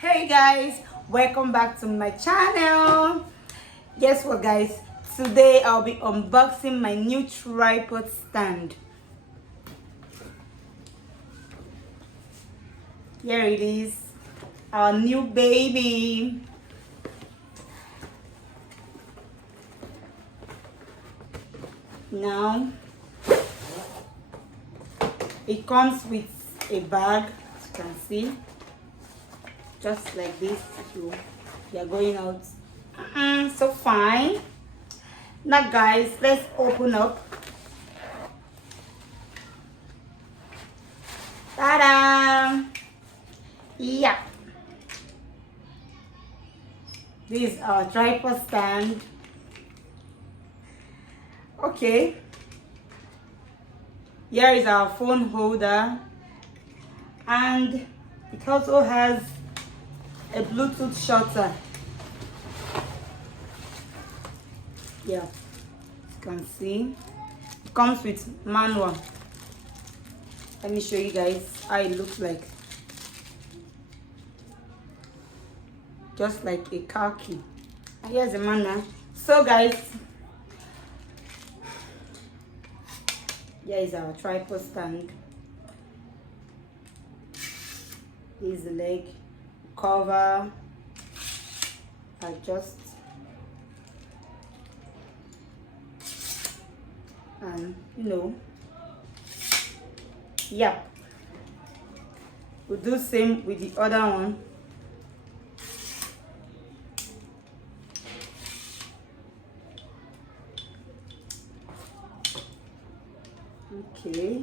Hey guys, welcome back to my channel. Guess what guys, today I'll be unboxing my new tripod stand. Here it is, our new baby. Now it comes with a bag, as you can see, just like this. You're going out so fine. Now guys, let's open up. Ta-da! Yeah, this is our tripod stand. Okay, here is our phone holder, and it also has a Bluetooth shutter. Yeah, you can see it comes with manual. Let me show you guys how it looks like, just like a car key. And here's the manual. So guys, here is our tripod stand. This is the leg, cover, adjust, and yeah, we'll do same with the other one. Okay,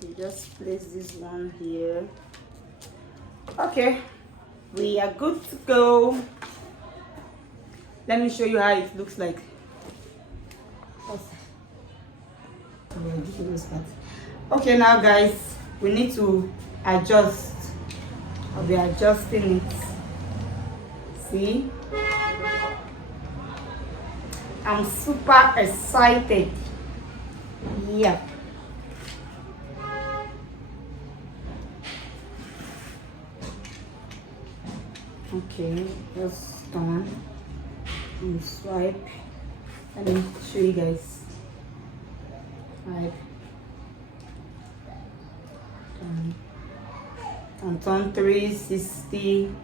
so just place this one here. Okay, we are good to go. Let me show you how it looks like. Okay, now guys, we need to adjust. I'll be adjusting it. See, I'm super excited. Yeah. Okay, just done. And swipe. Let me show you guys. Swipe. And turn 360.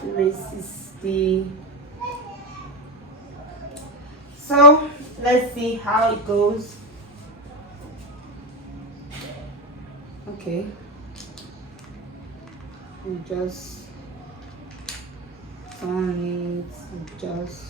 360. So let's see how it goes. Okay. And just turn it, adjust.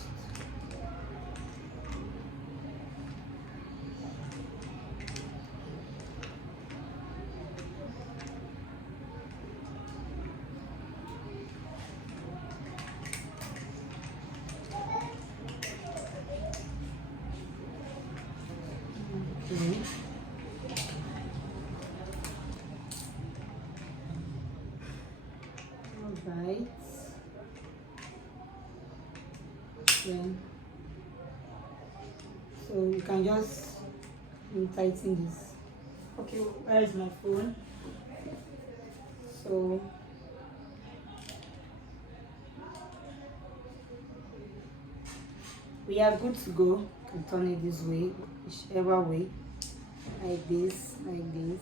Okay. All right. Then, so you can just tighten this. Okay, where is my phone? So we are good to go. You can turn it this way, whichever way, like this, like this.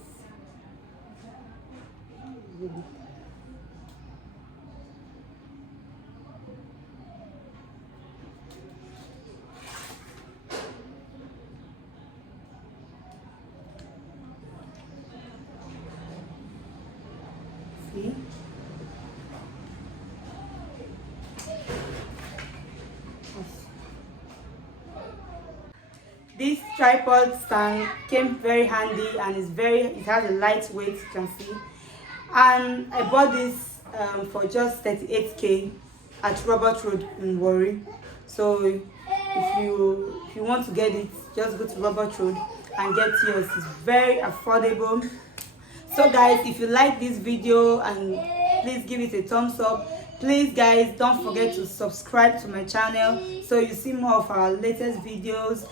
See? This tripod stand came very handy and it has a lightweight, you can see. And I bought this for just 38k at Robert Road in Warri. So if you want to get it, just go to Robert Road and get yours. It's very affordable. So guys, if you like this video, and please give it a thumbs up. Please guys, don't forget to subscribe to my channel so you see more of our latest videos.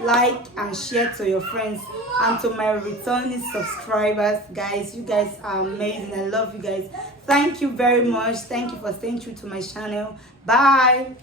like and share to your friends. And to my returning subscribers, guys, you guys are amazing. I love you guys. Thank you very much. Thank you for staying true to my channel. Bye.